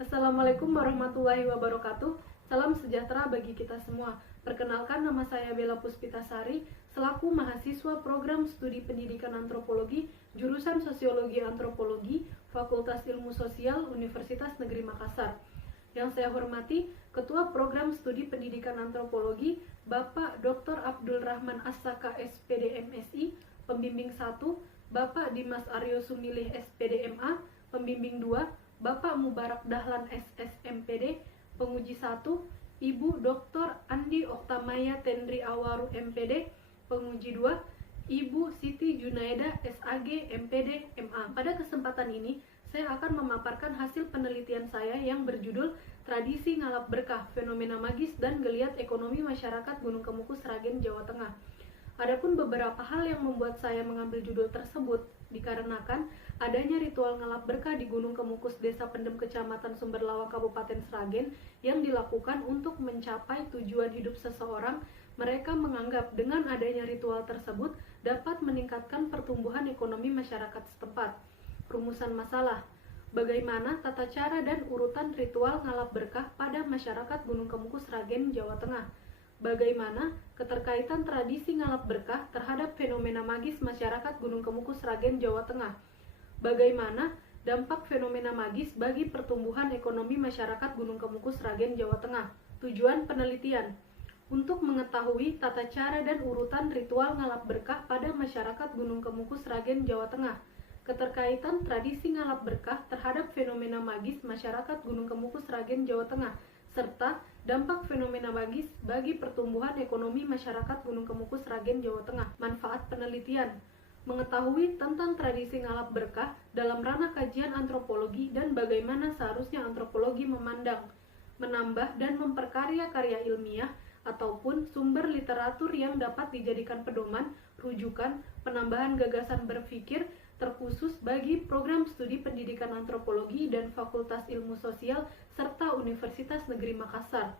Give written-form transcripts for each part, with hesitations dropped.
Assalamualaikum warahmatullahi wabarakatuh. Salam sejahtera bagi kita semua. Perkenalkan, nama saya Bella Puspitasari, selaku mahasiswa program studi pendidikan antropologi, jurusan Sosiologi Antropologi, Fakultas Ilmu Sosial, Universitas Negeri Makassar. Yang saya hormati, Ketua Program Studi Pendidikan Antropologi, Bapak Dr. Abdul Rahman As-Saka SPD MSI, Pembimbing 1, Bapak Dimas Aryo Sumilih SPD MA, Pembimbing 2, Bapak Mubarak Dahlan SSMPD, Penguji 1, Ibu Dr. Andi Oktamaya Tendri Awaru MPD, Penguji 2, Ibu Siti Junaida SAG MPD MA. Pada kesempatan ini, saya akan memaparkan hasil penelitian saya yang berjudul Tradisi Ngalap Berkah, Fenomena Magis dan Geliat Ekonomi Masyarakat Gunung Kemukus, Sragen, Jawa Tengah. Adapun beberapa hal yang membuat saya mengambil judul tersebut dikarenakan adanya ritual ngalap berkah di Gunung Kemukus, Desa Pendem, Kecamatan Sumberlawang, Kabupaten Sragen yang dilakukan untuk mencapai tujuan hidup seseorang. Mereka menganggap dengan adanya ritual tersebut dapat meningkatkan pertumbuhan ekonomi masyarakat setempat. Rumusan masalah: bagaimana tata cara dan urutan ritual ngalap berkah pada masyarakat Gunung Kemukus, Sragen, Jawa Tengah. Bagaimana keterkaitan tradisi ngalap berkah terhadap fenomena magis masyarakat Gunung Kemukus, Sragen, Jawa Tengah. Bagaimana dampak fenomena magis bagi pertumbuhan ekonomi masyarakat Gunung Kemukus, Sragen, Jawa Tengah. Tujuan penelitian: untuk mengetahui tata cara dan urutan ritual ngalap berkah pada masyarakat Gunung Kemukus, Sragen, Jawa Tengah. Keterkaitan tradisi ngalap berkah terhadap fenomena magis masyarakat Gunung Kemukus, Sragen, Jawa Tengah, serta dampak fenomena magis bagi pertumbuhan ekonomi masyarakat Gunung Kemukus, Sragen, Jawa Tengah. Manfaat penelitian: mengetahui tentang tradisi ngalap berkah dalam ranah kajian antropologi dan bagaimana seharusnya antropologi memandang, menambah dan memperkarya karya ilmiah ataupun sumber literatur yang dapat dijadikan pedoman, rujukan, penambahan gagasan berpikir terkhusus bagi program studi pendidikan antropologi dan Fakultas Ilmu Sosial serta Universitas Negeri Makassar.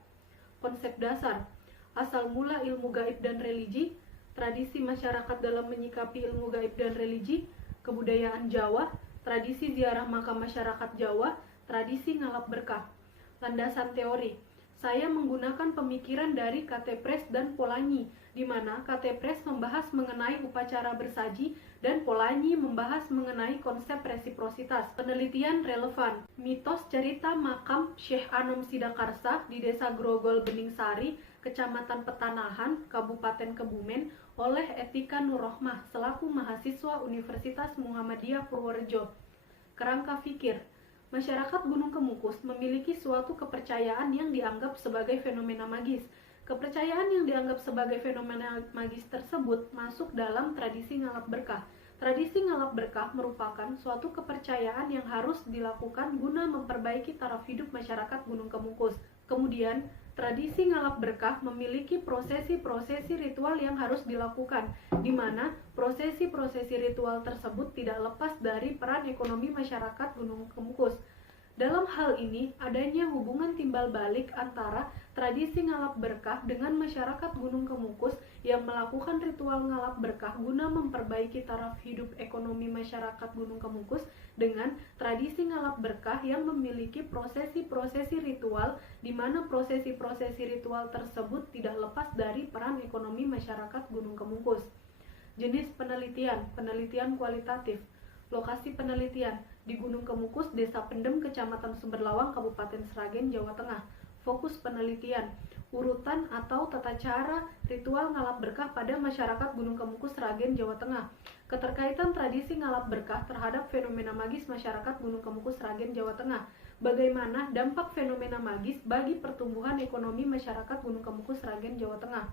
Konsep dasar: asal mula ilmu gaib dan religi, tradisi masyarakat dalam menyikapi ilmu gaib dan religi, kebudayaan Jawa, tradisi ziarah makam masyarakat Jawa, tradisi ngalap berkah. Landasan teori: saya menggunakan pemikiran dari KT Pres dan Polanyi, di mana KT Pres membahas mengenai upacara bersaji dan Polanyi membahas mengenai konsep resiprositas. Penelitian relevan: mitos cerita makam Syekh Anom Sidakarsa di Desa Grogol Beningsari, Kecamatan Petanahan, Kabupaten Kebumen, oleh Etika Nurrohmah selaku mahasiswa Universitas Muhammadiyah Purworejo. Kerangka fikir: masyarakat Gunung Kemukus memiliki suatu kepercayaan yang dianggap sebagai fenomena magis. Kepercayaan yang dianggap sebagai fenomena magis tersebut masuk dalam tradisi ngalap berkah. Tradisi ngalap berkah merupakan suatu kepercayaan yang harus dilakukan guna memperbaiki taraf hidup masyarakat Gunung Kemukus. Kemudian, tradisi ngalap berkah memiliki prosesi-prosesi ritual yang harus dilakukan, di mana prosesi-prosesi ritual tersebut tidak lepas dari peran ekonomi masyarakat Gunung Kemukus. Dalam hal ini, adanya hubungan timbal balik antara tradisi ngalap berkah dengan masyarakat Gunung Kemukus yang melakukan ritual ngalap berkah guna memperbaiki taraf hidup ekonomi masyarakat Gunung Kemukus dengan tradisi ngalap berkah yang memiliki prosesi-prosesi ritual, di mana prosesi-prosesi ritual tersebut tidak lepas dari peran ekonomi masyarakat Gunung Kemukus. Jenis penelitian: penelitian kualitatif. Lokasi penelitian: di Gunung Kemukus, Desa Pendem, Kecamatan Sumberlawang, Kabupaten Sragen, Jawa Tengah. Fokus penelitian: urutan atau tata cara ritual ngalap berkah pada masyarakat Gunung Kemukus, Sragen, Jawa Tengah. Keterkaitan tradisi ngalap berkah terhadap fenomena magis masyarakat Gunung Kemukus, Sragen, Jawa Tengah. Bagaimana dampak fenomena magis bagi pertumbuhan ekonomi masyarakat Gunung Kemukus, Sragen, Jawa Tengah.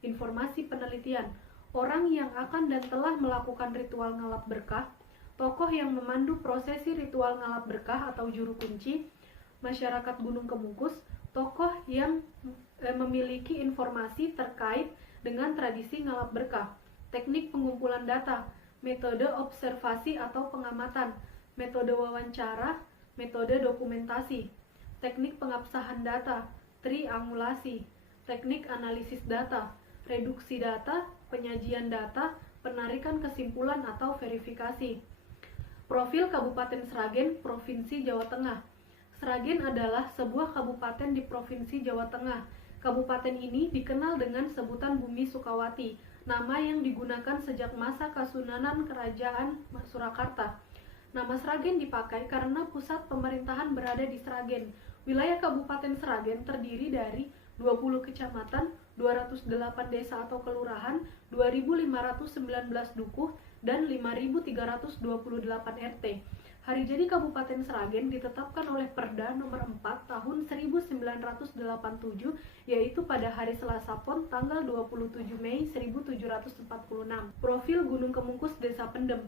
Informasi penelitian: orang yang akan dan telah melakukan ritual ngalap berkah, tokoh yang memandu prosesi ritual ngalap berkah atau juru kunci, masyarakat Gunung Kemukus, tokoh yang memiliki informasi terkait dengan tradisi ngalap berkah. Teknik pengumpulan data: metode observasi atau pengamatan, metode wawancara, metode dokumentasi. Teknik pengabsahan data: triangulasi. Teknik analisis data: reduksi data, penyajian data, penarikan kesimpulan atau verifikasi. Profil Kabupaten Sragen, Provinsi Jawa Tengah. Sragen adalah sebuah kabupaten di Provinsi Jawa Tengah. Kabupaten ini dikenal dengan sebutan Bumi Sukawati, nama yang digunakan sejak masa Kasunanan Kerajaan Surakarta. Nama Sragen dipakai karena pusat pemerintahan berada di Sragen. Wilayah Kabupaten Sragen terdiri dari 20 kecamatan, 208 desa atau kelurahan, 2.519 dukuh, dan 5.328 RT. Hari jadi Kabupaten Sragen ditetapkan oleh Perda nomor 4 tahun 1987, yaitu pada hari Selasa Pon tanggal 27 Mei 1746. Profil Gunung Kemungkus Desa Pendem.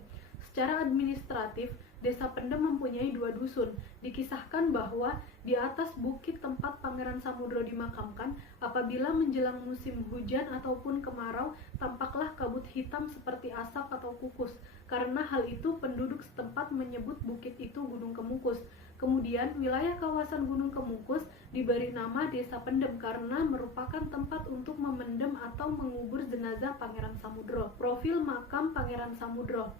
Secara administratif, Desa Pendem mempunyai 2 dusun. Dikisahkan bahwa di atas bukit tempat Pangeran Samudro dimakamkan, apabila menjelang musim hujan ataupun kemarau, tampaklah kabut hitam seperti asap atau kukus. Karena hal itu, penduduk setempat menyebut bukit itu Gunung Kemungkus. Kemudian, wilayah kawasan Gunung Kemungkus diberi nama Desa Pendem karena merupakan tempat untuk memendam atau mengubur jenazah Pangeran Samudro. Profil makam Pangeran Samudro.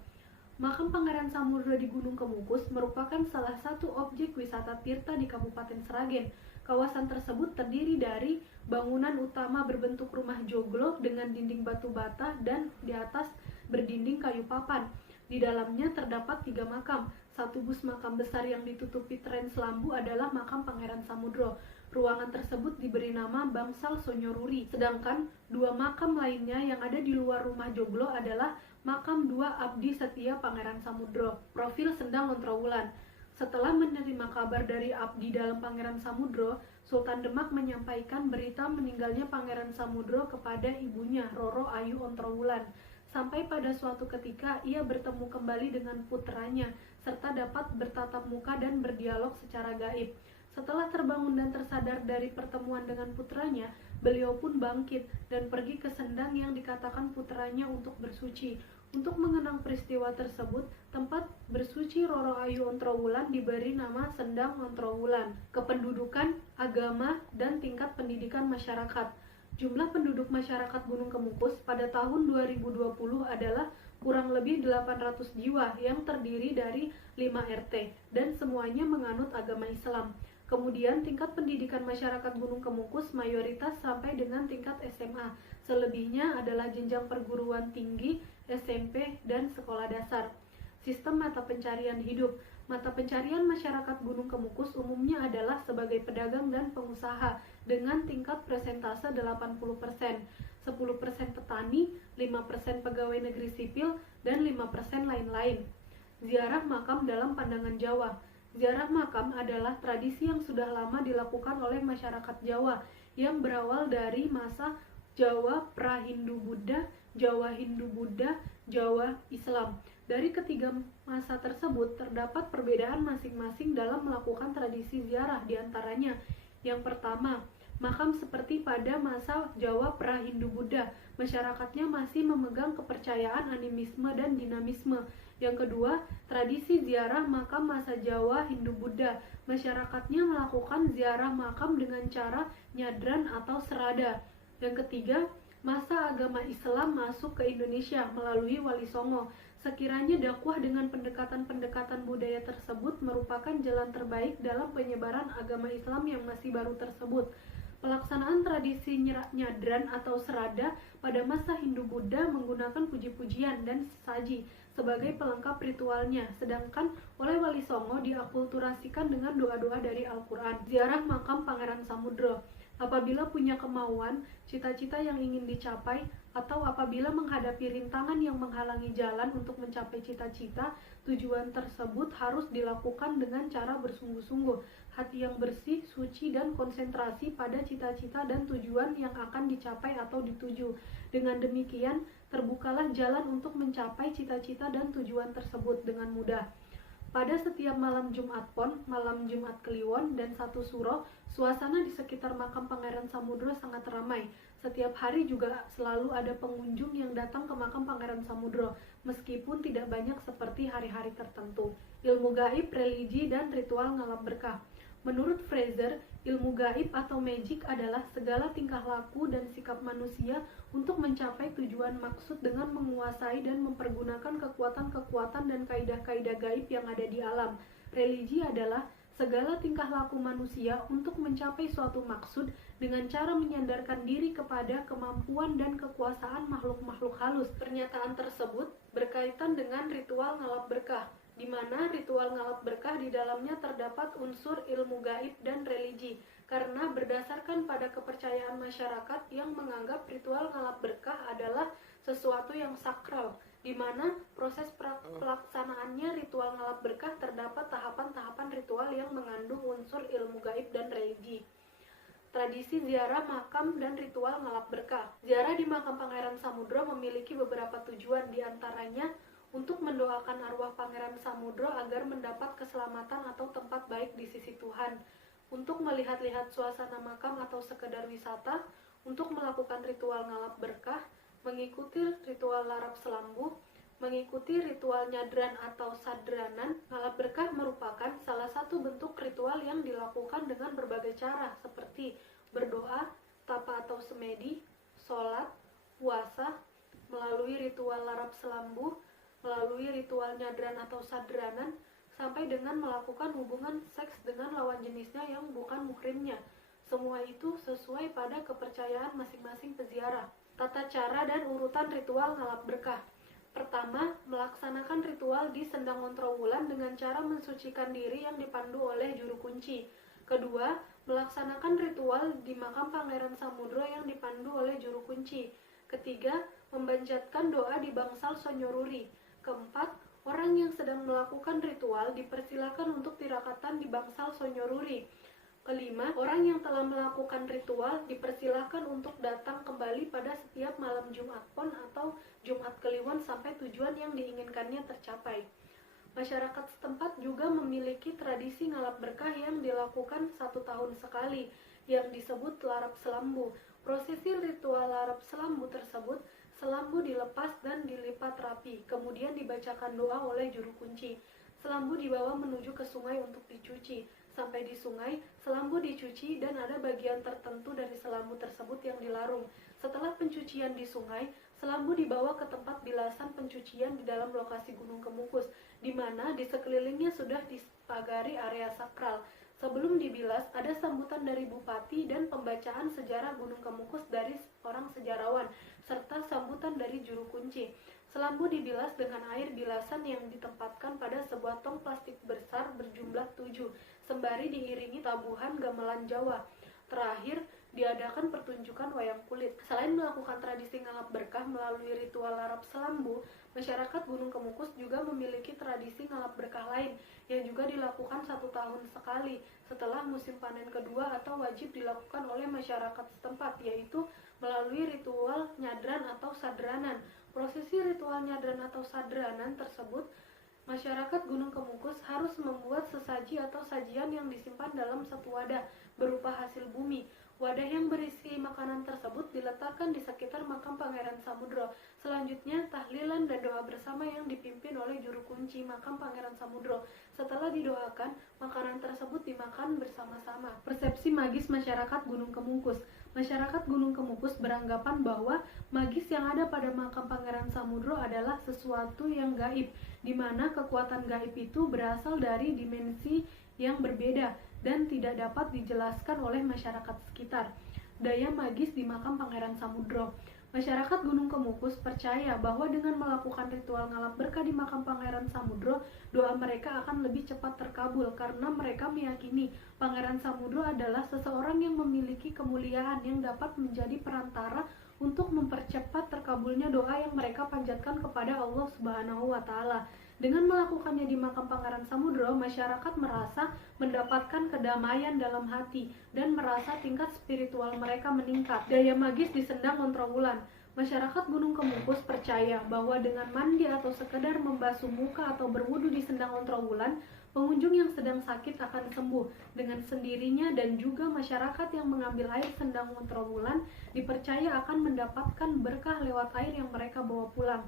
Makam Pangeran Samudro di Gunung Kemungkus merupakan salah satu objek wisata tirta di Kabupaten Sragen. Kawasan tersebut terdiri dari bangunan utama berbentuk rumah joglo dengan dinding batu bata dan di atas berdinding kayu papan. Di dalamnya terdapat 3 makam. Satu bus makam besar yang ditutupi tren selambu adalah makam Pangeran Samudro. Ruangan tersebut diberi nama Bangsal Sonyoruri. Sedangkan 2 makam lainnya yang ada di luar rumah joglo adalah makam 2 abdi setia Pangeran Samudro. Profil Sendang Ontrowulan. Setelah menerima kabar dari abdi dalam Pangeran Samudro, Sultan Demak menyampaikan berita meninggalnya Pangeran Samudro kepada ibunya, Roro Ayu Ontrowulan. Sampai pada suatu ketika ia bertemu kembali dengan putranya, serta dapat bertatap muka dan berdialog secara gaib. Setelah terbangun dan tersadar dari pertemuan dengan putranya, beliau pun bangkit dan pergi ke sendang yang dikatakan putranya untuk bersuci. Untuk mengenang peristiwa tersebut, tempat bersuci Roro Ayu Ontrowulan diberi nama Sendang Ontrowulan. Kependudukan, agama, dan tingkat pendidikan masyarakat. Jumlah penduduk masyarakat Gunung Kemungkus pada tahun 2020 adalah kurang lebih 800 jiwa yang terdiri dari 5 RT dan semuanya menganut agama Islam. Kemudian tingkat pendidikan masyarakat Gunung Kemungkus mayoritas sampai dengan tingkat SMA. Selebihnya adalah jenjang perguruan tinggi, SMP, dan sekolah dasar. Sistem mata pencarian hidup. Mata pencarian masyarakat Gunung Kemungkus umumnya adalah sebagai pedagang dan pengusaha dengan tingkat persentase 80%, 10% petani, 5% pegawai negeri sipil, dan 5% lain-lain. Ziarah makam dalam pandangan Jawa. Ziarah makam adalah tradisi yang sudah lama dilakukan oleh masyarakat Jawa yang berawal dari masa Jawa Pra-Hindu-Buddha, Jawa Hindu-Buddha, Jawa Islam. Dari ketiga masa tersebut terdapat perbedaan masing-masing dalam melakukan tradisi ziarah. Di antaranya, yang pertama, makam seperti pada masa Jawa Pra-Hindu-Buddha, masyarakatnya masih memegang kepercayaan animisme dan dinamisme. Yang kedua, tradisi ziarah makam masa Jawa Hindu-Buddha, masyarakatnya melakukan ziarah makam dengan cara nyadran atau serada. Yang ketiga, masa agama Islam masuk ke Indonesia melalui Wali Songo. Sekiranya dakwah dengan pendekatan-pendekatan budaya tersebut merupakan jalan terbaik dalam penyebaran agama Islam yang masih baru tersebut. Pelaksanaan tradisi nyadran atau serada pada masa Hindu-Buddha menggunakan puji-pujian dan sesaji sebagai pelengkap ritualnya, sedangkan oleh Wali Songo diakulturasikan dengan doa-doa dari Al-Quran. Ziarah makam Pangeran Samudro. Apabila punya kemauan, cita-cita yang ingin dicapai, atau apabila menghadapi rintangan yang menghalangi jalan untuk mencapai cita-cita, tujuan tersebut harus dilakukan dengan cara bersungguh-sungguh, hati yang bersih, suci, dan konsentrasi pada cita-cita dan tujuan yang akan dicapai atau dituju. Dengan demikian, terbukalah jalan untuk mencapai cita-cita dan tujuan tersebut dengan mudah. Pada setiap malam Jumat Pon, malam Jumat Kliwon, dan 1 Suro, suasana di sekitar makam Pangeran Samudro sangat ramai. Setiap hari juga selalu ada pengunjung yang datang ke makam Pangeran Samudro, meskipun tidak banyak seperti hari-hari tertentu. Ilmu gaib, religi, dan ritual ngalap berkah. Menurut Fraser, ilmu gaib atau magic adalah segala tingkah laku dan sikap manusia untuk mencapai tujuan maksud dengan menguasai dan mempergunakan kekuatan-kekuatan dan kaidah-kaidah gaib yang ada di alam. Religi adalah segala tingkah laku manusia untuk mencapai suatu maksud dengan cara menyandarkan diri kepada kemampuan dan kekuasaan makhluk-makhluk halus. Pernyataan tersebut berkaitan dengan ritual ngalap berkah, di mana ritual ngalap berkah di dalamnya terdapat unsur ilmu gaib dan religi, karena berdasarkan pada kepercayaan masyarakat yang menganggap ritual ngalap berkah adalah sesuatu yang sakral, di mana proses pelaksanaannya ritual ngalap berkah terdapat tahapan-tahapan ritual yang mengandung unsur ilmu gaib dan religi. Tradisi ziarah makam dan ritual ngalap berkah. Ziarah di makam Pangeran Samudro memiliki beberapa tujuan, diantaranya untuk mendoakan arwah Pangeran Samudro agar mendapat keselamatan atau tempat baik di sisi Tuhan, untuk melihat-lihat suasana makam atau sekedar wisata, untuk melakukan ritual ngalap berkah, mengikuti ritual larap selambu, mengikuti ritual nyadran atau sadranan. Ngalap berkah merupakan salah satu bentuk ritual yang dilakukan dengan berbagai cara, seperti berdoa, tapa atau semedi, sholat, puasa, melalui ritual larap selambu, melalui ritual nyadran atau sadranan, sampai dengan melakukan hubungan seks dengan lawan jenisnya yang bukan muhrimnya. Semua itu sesuai pada kepercayaan masing-masing peziarah. Tata cara dan urutan ritual ngalap berkah. Pertama, melaksanakan ritual di Sendang Ontrowulan dengan cara mensucikan diri yang dipandu oleh juru kunci. Kedua, melaksanakan ritual di makam Pangeran Samudro yang dipandu oleh juru kunci. Ketiga, membanjatkan doa di bangsal Sonyoruri. Keempat, orang yang sedang melakukan ritual dipersilakan untuk tirakatan di bangsal Sonyoruri. Kelima, orang yang telah melakukan ritual dipersilakan untuk datang kembali pada setiap malam Jumat Pon atau Jumat Kliwon sampai tujuan yang diinginkannya tercapai. Masyarakat setempat juga memiliki tradisi ngalap berkah yang dilakukan 1 tahun sekali, yang disebut larap selambu. Prosesi ritual larap selambu tersebut, selambu dilepas dan dilipat rapi, kemudian dibacakan doa oleh juru kunci. Selambu dibawa menuju ke sungai untuk dicuci. Sampai di sungai, selambu dicuci dan ada bagian tertentu dari selambu tersebut yang dilarung. Setelah pencucian di sungai, selambu dibawa ke tempat bilasan pencucian di dalam lokasi Gunung Kemukus, di mana di sekelilingnya sudah dipagari area sakral. Sebelum dibilas, ada sambutan dari bupati dan pembacaan sejarah Gunung Kemukus dari orang sejarawan, serta sambutan dari juru kunci. Selambu dibilas dengan air bilasan yang ditempatkan pada sebuah tong plastik besar berjumlah 7, sembari diiringi tabuhan gamelan Jawa. Terakhir, diadakan pertunjukan wayang kulit. Selain melakukan tradisi ngalap berkah melalui ritual larap selambu, masyarakat Gunung Kemukus juga memiliki tradisi ngalap berkah lain yang juga dilakukan 1 tahun sekali setelah musim panen kedua atau wajib dilakukan oleh masyarakat setempat, yaitu melalui ritual nyadran atau sadranan. Prosesi ritual nyadran atau sadranan tersebut, masyarakat Gunung Kemukus harus membuat sesaji atau sajian yang disimpan dalam satu wadah berupa hasil bumi. Wadah yang berisi makanan tersebut diletakkan di sekitar makam Pangeran Samudro. Selanjutnya, tahlilan dan doa bersama yang dipimpin oleh juru kunci makam Pangeran Samudro. Setelah didoakan, makanan tersebut dimakan bersama-sama. Persepsi magis masyarakat Gunung Kemukus. Masyarakat Gunung Kemukus beranggapan bahwa magis yang ada pada makam Pangeran Samudro adalah sesuatu yang gaib, di mana kekuatan gaib itu berasal dari dimensi yang berbeda dan tidak dapat dijelaskan oleh masyarakat sekitar. Daya magis di makam Pangeran Samudro. Masyarakat Gunung Kemukus percaya bahwa dengan melakukan ritual ngalap berkah di makam Pangeran Samudro, doa mereka akan lebih cepat terkabul karena mereka meyakini Pangeran Samudro adalah seseorang yang memiliki kemuliaan yang dapat menjadi perantara untuk mempercepat terkabulnya doa yang mereka panjatkan kepada Allah Subhanahu wa Ta'ala. Dengan melakukannya di makam Pangeran Samudro, masyarakat merasa mendapatkan kedamaian dalam hati dan merasa tingkat spiritual mereka meningkat. Daya magis di Sendang Ontrowulan. Masyarakat Gunung Kemukus percaya bahwa dengan mandi atau sekedar membasuh muka atau berwudu di Sendang Ontrowulan, pengunjung yang sedang sakit akan sembuh dengan sendirinya, dan juga masyarakat yang mengambil air Sendang Ontrowulan dipercaya akan mendapatkan berkah lewat air yang mereka bawa pulang.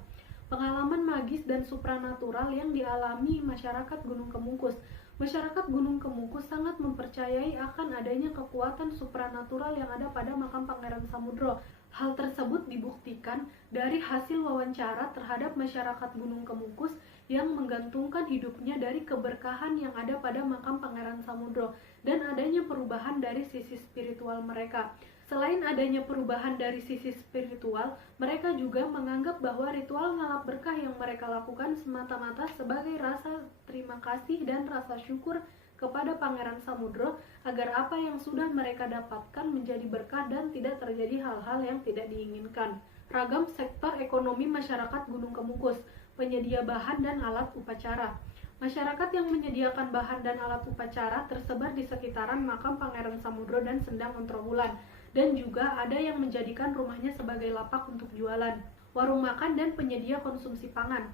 Pengalaman magis dan supranatural yang dialami masyarakat Gunung Kemukus. Masyarakat Gunung Kemukus sangat mempercayai akan adanya kekuatan supranatural yang ada pada makam Pangeran Samudro. Hal tersebut dibuktikan dari hasil wawancara terhadap masyarakat Gunung Kemukus yang menggantungkan hidupnya dari keberkahan yang ada pada makam Pangeran Samudro dan adanya perubahan dari sisi spiritual mereka. Selain adanya perubahan dari sisi spiritual, mereka juga menganggap bahwa ritual ngalap berkah yang mereka lakukan semata-mata sebagai rasa terima kasih dan rasa syukur kepada Pangeran Samudro agar apa yang sudah mereka dapatkan menjadi berkah dan tidak terjadi hal-hal yang tidak diinginkan. Ragam sektor ekonomi masyarakat Gunung Kemukus, penyedia bahan dan alat upacara. Masyarakat yang menyediakan bahan dan alat upacara tersebar di sekitaran makam Pangeran Samudro dan Sendang Ontrowulan, dan juga ada yang menjadikan rumahnya sebagai lapak untuk jualan. Warung makan dan penyedia konsumsi pangan.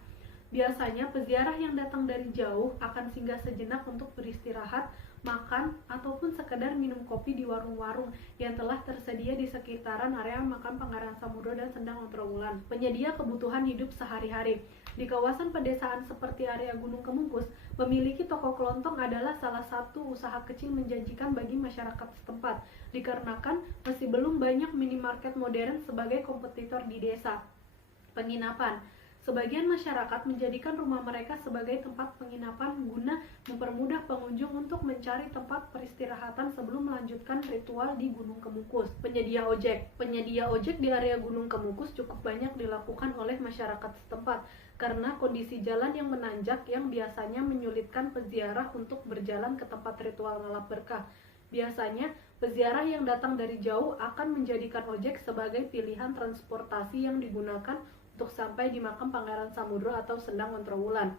Biasanya peziarah yang datang dari jauh akan singgah sejenak untuk beristirahat, makan, ataupun sekedar minum kopi di warung-warung yang telah tersedia di sekitaran area makam Pangeran Samudro dan Sendang Ontrowulan. Penyedia kebutuhan hidup sehari-hari. Di kawasan pedesaan seperti area Gunung Kemukus, memiliki toko kelontong adalah salah satu usaha kecil menjanjikan bagi masyarakat setempat, dikarenakan masih belum banyak minimarket modern sebagai kompetitor di desa. Penginapan. Sebagian masyarakat menjadikan rumah mereka sebagai tempat penginapan guna mempermudah pengunjung untuk mencari tempat peristirahatan sebelum melanjutkan ritual di Gunung Kemukus. Penyedia ojek. Penyedia ojek di area Gunung Kemukus cukup banyak dilakukan oleh masyarakat setempat karena kondisi jalan yang menanjak yang biasanya menyulitkan peziarah untuk berjalan ke tempat ritual ngalap berkah. Biasanya, peziarah yang datang dari jauh akan menjadikan ojek sebagai pilihan transportasi yang digunakan untuk sampai di makam Pangeran Samudro atau Sendang Ontrowulan.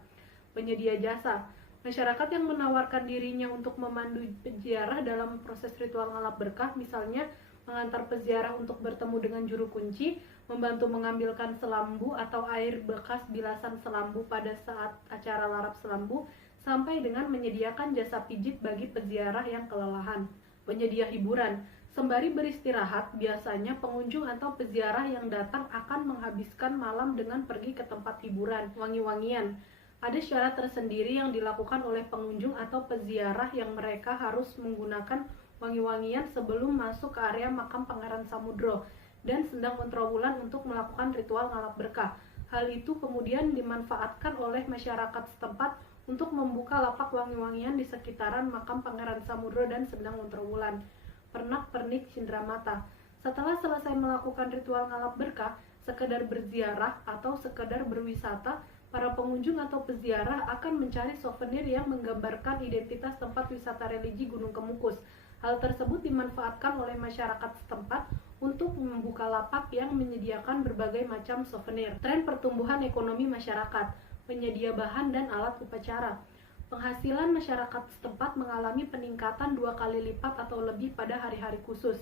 Penyedia jasa. Masyarakat yang menawarkan dirinya untuk memandu peziarah dalam proses ritual ngalap berkah, misalnya mengantar peziarah untuk bertemu dengan juru kunci, membantu mengambilkan selambu atau air bekas bilasan selambu pada saat acara larap selambu, sampai dengan menyediakan jasa pijit bagi peziarah yang kelelahan. Penyedia hiburan. Sembari beristirahat, biasanya pengunjung atau peziarah yang datang akan menghabiskan malam dengan pergi ke tempat hiburan, wangi-wangian. Ada syarat tersendiri yang dilakukan oleh pengunjung atau peziarah yang mereka harus menggunakan wangi-wangian sebelum masuk ke area makam Pangeran Samudro dan Sendang Ontrowulan untuk melakukan ritual ngalap berkah. Hal itu kemudian dimanfaatkan oleh masyarakat setempat untuk membuka lapak wangi-wangian di sekitaran makam Pangeran Samudro dan Sendang Ontrowulan. Pernak-pernik cindramata. Setelah selesai melakukan ritual ngalap berkah, sekedar berziarah atau sekedar berwisata, para pengunjung atau peziarah akan mencari souvenir yang menggambarkan identitas tempat wisata religi Gunung Kemukus. Hal tersebut dimanfaatkan oleh masyarakat setempat untuk membuka lapak yang menyediakan berbagai macam souvenir. Tren pertumbuhan ekonomi masyarakat, penyedia bahan dan alat upacara. Penghasilan masyarakat setempat mengalami peningkatan 2 kali lipat atau lebih pada hari-hari khusus.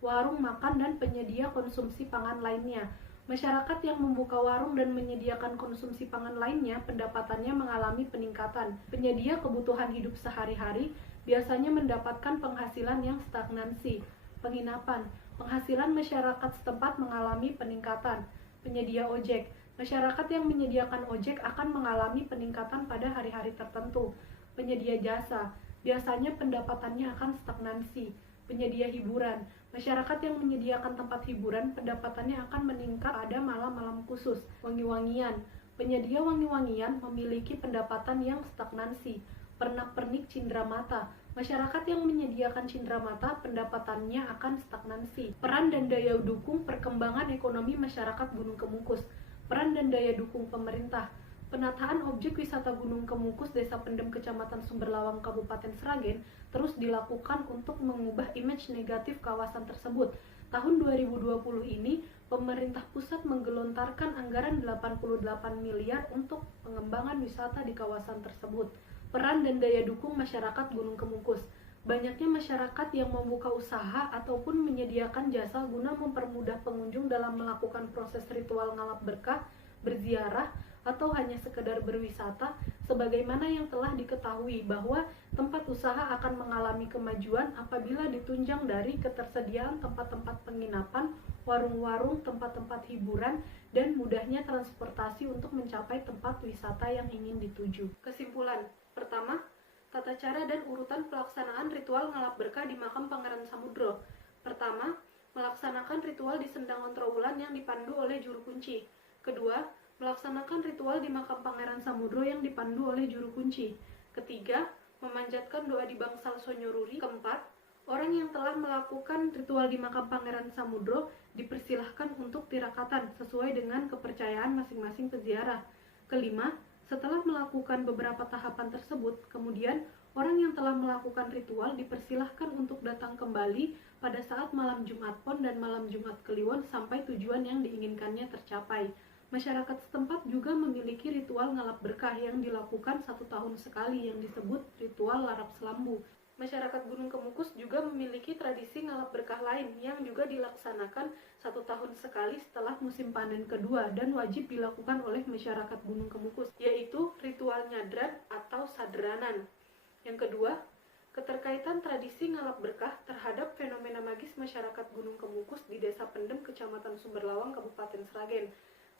Warung makan dan penyedia konsumsi pangan lainnya. Masyarakat yang membuka warung dan menyediakan konsumsi pangan lainnya pendapatannya mengalami peningkatan. Penyedia kebutuhan hidup sehari-hari biasanya mendapatkan penghasilan yang stagnansi. Penginapan. Penghasilan masyarakat setempat mengalami peningkatan. Penyedia ojek. Masyarakat yang menyediakan ojek akan mengalami peningkatan pada hari-hari tertentu. Penyedia jasa, biasanya pendapatannya akan stagnansi. Penyedia hiburan, masyarakat yang menyediakan tempat hiburan pendapatannya akan meningkat pada malam-malam khusus. Wangi-wangian, penyedia wangi-wangian memiliki pendapatan yang stagnansi. Pernak-pernik cindramata, masyarakat yang menyediakan cindramata pendapatannya akan stagnansi. Peran dan daya dukung perkembangan ekonomi masyarakat Gunung Kemukus. Peran dan daya dukung pemerintah. Penataan objek wisata Gunung Kemukus, Desa Pendem, Kecamatan Sumberlawang, Kabupaten Sragen terus dilakukan untuk mengubah image negatif kawasan tersebut. Tahun 2020 ini, pemerintah pusat menggelontarkan anggaran 88 miliar untuk pengembangan wisata di kawasan tersebut. Peran dan daya dukung masyarakat Gunung Kemukus. Banyaknya masyarakat yang membuka usaha ataupun menyediakan jasa guna mempermudah pengunjung dalam melakukan proses ritual ngalap berkah, berziarah, atau hanya sekedar berwisata, sebagaimana yang telah diketahui bahwa tempat usaha akan mengalami kemajuan apabila ditunjang dari ketersediaan tempat-tempat penginapan, warung-warung, tempat-tempat hiburan, dan mudahnya transportasi untuk mencapai tempat wisata yang ingin dituju. Kesimpulan, pertama, tata cara dan urutan pelaksanaan ritual ngalap berkah di makam Pangeran Samudro. Pertama, melaksanakan ritual di Sendang Ontrowulan yang dipandu oleh juru kunci. Kedua, Melaksanakan ritual di makam Pangeran Samudro yang dipandu oleh juru kunci. Ketiga, memanjatkan doa di bangsal Sonyoruri. Keempat, orang yang telah melakukan ritual di makam Pangeran Samudro dipersilahkan untuk tirakatan sesuai dengan kepercayaan masing-masing peziarah. Kelima, setelah melakukan beberapa tahapan tersebut, kemudian orang yang telah melakukan ritual dipersilahkan untuk datang kembali pada saat malam Jumat Pon dan malam Jumat Kliwon sampai tujuan yang diinginkannya tercapai. Masyarakat setempat juga memiliki ritual ngalap berkah yang dilakukan 1 tahun sekali yang disebut ritual larap selambu. Masyarakat Gunung Kemukus juga memiliki tradisi ngalap berkah lain yang juga dilaksanakan 1 tahun sekali setelah musim panen kedua dan wajib dilakukan oleh masyarakat Gunung Kemukus, yaitu ritual nyadran atau sadranan. Yang kedua, keterkaitan tradisi ngalap berkah terhadap fenomena magis masyarakat Gunung Kemukus di Desa Pendem, Kecamatan Sumberlawang, Kabupaten Sragen.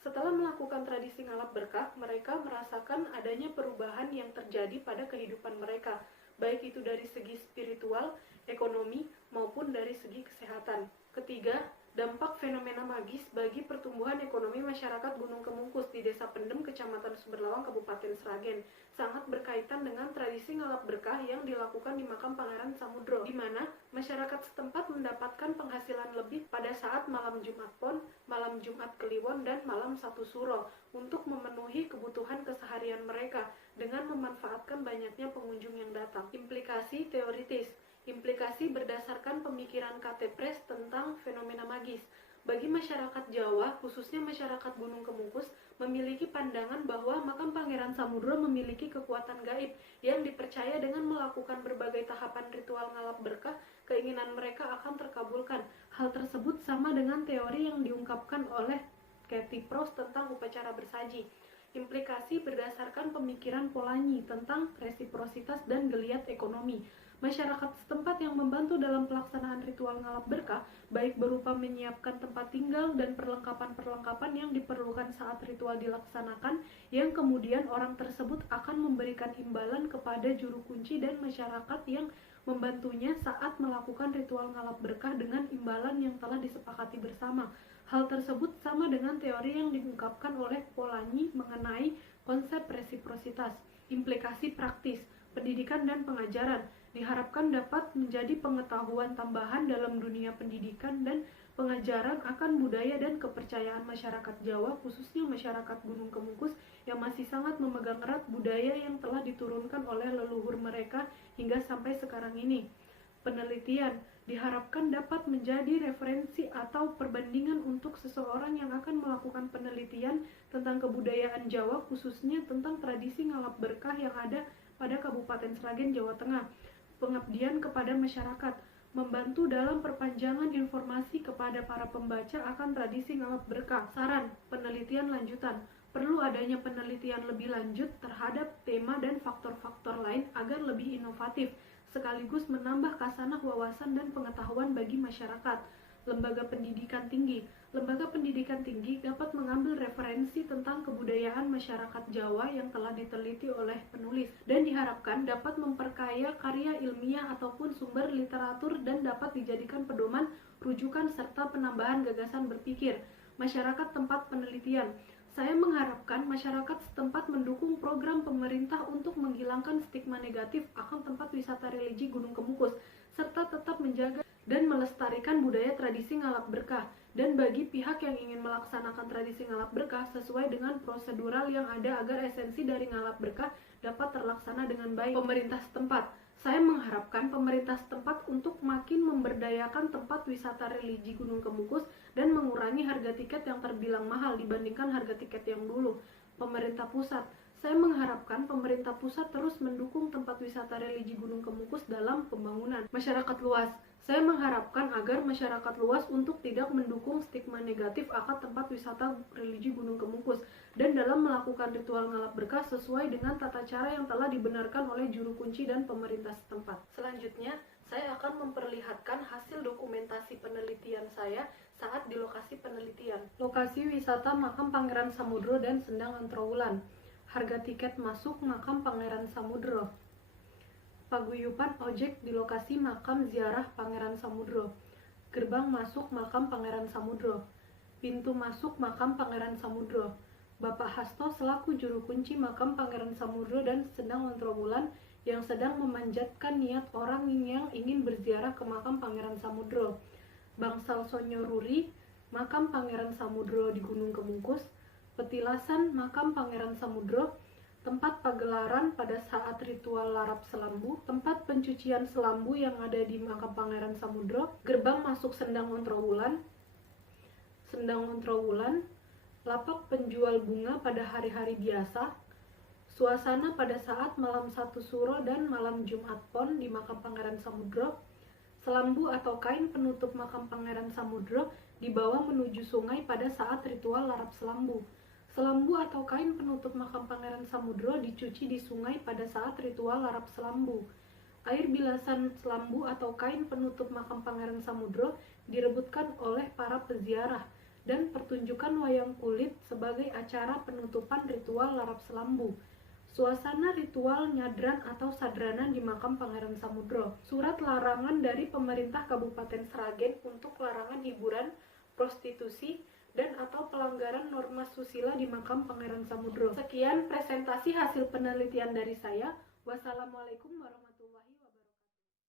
Setelah melakukan tradisi ngalap berkah, mereka merasakan adanya perubahan yang terjadi pada kehidupan mereka, baik itu dari segi spiritual, ekonomi, maupun dari segi kesehatan. Ketiga, dampak fenomena magis bagi pertumbuhan ekonomi masyarakat Gunung Kemukus di Desa Pendem, Kecamatan Sumberlawang, Kabupaten Sragen, sangat berkaitan dengan tradisi ngalap berkah yang dilakukan di makam Pangeran Samudro, di mana masyarakat setempat mendapatkan penghasilan lebih pada saat malam Jumat Pon, malam Jumat Kliwon, dan malam Satu Suro untuk memenuhi kebutuhan keseharian mereka dengan memanfaatkan banyaknya pengunjung yang datang. Implikasi teoritis. Implikasi berdasarkan pemikiran K.T. Pres tentang fenomena magis. Bagi masyarakat Jawa, khususnya masyarakat Gunung Kemukus, memiliki pandangan bahwa makam Pangeran Samudro memiliki kekuatan gaib yang dipercaya dengan melakukan berbagai tahapan ritual ngalap berkah, keinginan mereka akan terkabulkan. Hal tersebut sama dengan teori yang diungkapkan oleh K.T. Pres tentang upacara bersaji. Implikasi berdasarkan pemikiran Polanyi tentang resiprositas dan geliat ekonomi. Masyarakat setempat yang membantu dalam pelaksanaan ritual ngalap berkah, baik berupa menyiapkan tempat tinggal dan perlengkapan-perlengkapan yang diperlukan saat ritual dilaksanakan, yang kemudian orang tersebut akan memberikan imbalan kepada juru kunci dan masyarakat yang membantunya saat melakukan ritual ngalap berkah dengan imbalan yang telah disepakati bersama. Hal tersebut sama dengan teori yang diungkapkan oleh Polanyi mengenai konsep resiprositas. Implikasi praktis, pendidikan dan pengajaran diharapkan dapat menjadi pengetahuan tambahan dalam dunia pendidikan dan pengajaran akan budaya dan kepercayaan masyarakat Jawa, khususnya masyarakat Gunung Kemukus yang masih sangat memegang erat budaya yang telah diturunkan oleh leluhur mereka hingga sampai sekarang ini. Penelitian diharapkan dapat menjadi referensi atau perbandingan untuk seseorang yang akan melakukan penelitian tentang kebudayaan Jawa, khususnya tentang tradisi ngalap berkah yang ada pada Kabupaten Sragen, Jawa Tengah. Pengabdian kepada masyarakat, membantu dalam perpanjangan informasi kepada para pembaca akan tradisi ngalap berkah. Saran, penelitian lanjutan. Perlu adanya penelitian lebih lanjut terhadap tema dan faktor-faktor lain agar lebih inovatif, sekaligus menambah kasanah wawasan dan pengetahuan bagi masyarakat. Lembaga pendidikan tinggi. Lembaga pendidikan tinggi dapat mengambil referensi tentang kebudayaan masyarakat Jawa yang telah diteliti oleh penulis dan diharapkan dapat memperkaya karya ilmiah ataupun sumber literatur dan dapat dijadikan pedoman, rujukan, serta penambahan gagasan berpikir. Masyarakat tempat penelitian. Saya mengharapkan masyarakat setempat mendukung program pemerintah untuk menghilangkan stigma negatif akan tempat wisata religi Gunung Kemukus, serta tetap menjaga dan melestarikan budaya tradisi ngalap berkah. Dan bagi pihak yang ingin melaksanakan tradisi ngalap berkah sesuai dengan prosedural yang ada agar esensi dari ngalap berkah dapat terlaksana dengan baik. Pemerintah setempat. Saya mengharapkan pemerintah setempat untuk makin memberdayakan tempat wisata religi Gunung Kemukus dan mengurangi harga tiket yang terbilang mahal dibandingkan harga tiket yang dulu. Pemerintah pusat. Saya mengharapkan pemerintah pusat terus mendukung tempat wisata religi Gunung Kemukus dalam pembangunan. Masyarakat luas. Saya mengharapkan agar masyarakat luas untuk tidak mendukung stigma negatif akan tempat wisata religi Gunung Kemukus dan dalam melakukan ritual ngalap berkah sesuai dengan tata cara yang telah dibenarkan oleh juru kunci dan pemerintah setempat. Selanjutnya, saya akan memperlihatkan hasil dokumentasi penelitian saya saat di lokasi penelitian. Lokasi wisata Makam Pangeran Samudro dan Sendang Antrowulan. Harga tiket masuk Makam Pangeran Samudro. Paguyuban ojek di lokasi makam ziarah Pangeran Samudro. Gerbang masuk makam Pangeran Samudro. Pintu masuk makam Pangeran Samudro. Bapak Hasto selaku juru kunci makam Pangeran Samudro dan Sendang Ontrowulan yang sedang memanjatkan niat orang yang ingin berziarah ke makam Pangeran Samudro. Bangsal Sonyo Ruri, makam Pangeran Samudro di Gunung Kemungkus. Petilasan makam Pangeran Samudro, tempat pagelaran pada saat ritual larap selambu, tempat pencucian selambu yang ada di makam Pangeran Samudro, gerbang masuk Sendang Ontrowulan, lapak penjual bunga pada hari-hari biasa, suasana pada saat malam 1 Suro dan malam Jumat Pon di makam Pangeran Samudro, selambu atau kain penutup makam Pangeran Samudro dibawa menuju sungai pada saat ritual larap selambu. Selambu atau kain penutup makam Pangeran Samudro dicuci di sungai pada saat ritual larap selambu. Air bilasan selambu atau kain penutup makam Pangeran Samudro direbutkan oleh para peziarah, dan pertunjukan wayang kulit sebagai acara penutupan ritual larap selambu. Suasana ritual nyadran atau sadranan di makam Pangeran Samudro. Surat larangan dari pemerintah Kabupaten Sragen untuk larangan hiburan, prostitusi, dan atau pelanggaran norma susila di makam Pangeran Samudro. Sekian presentasi hasil penelitian dari saya. Wassalamualaikum warahmatullahi wabarakatuh.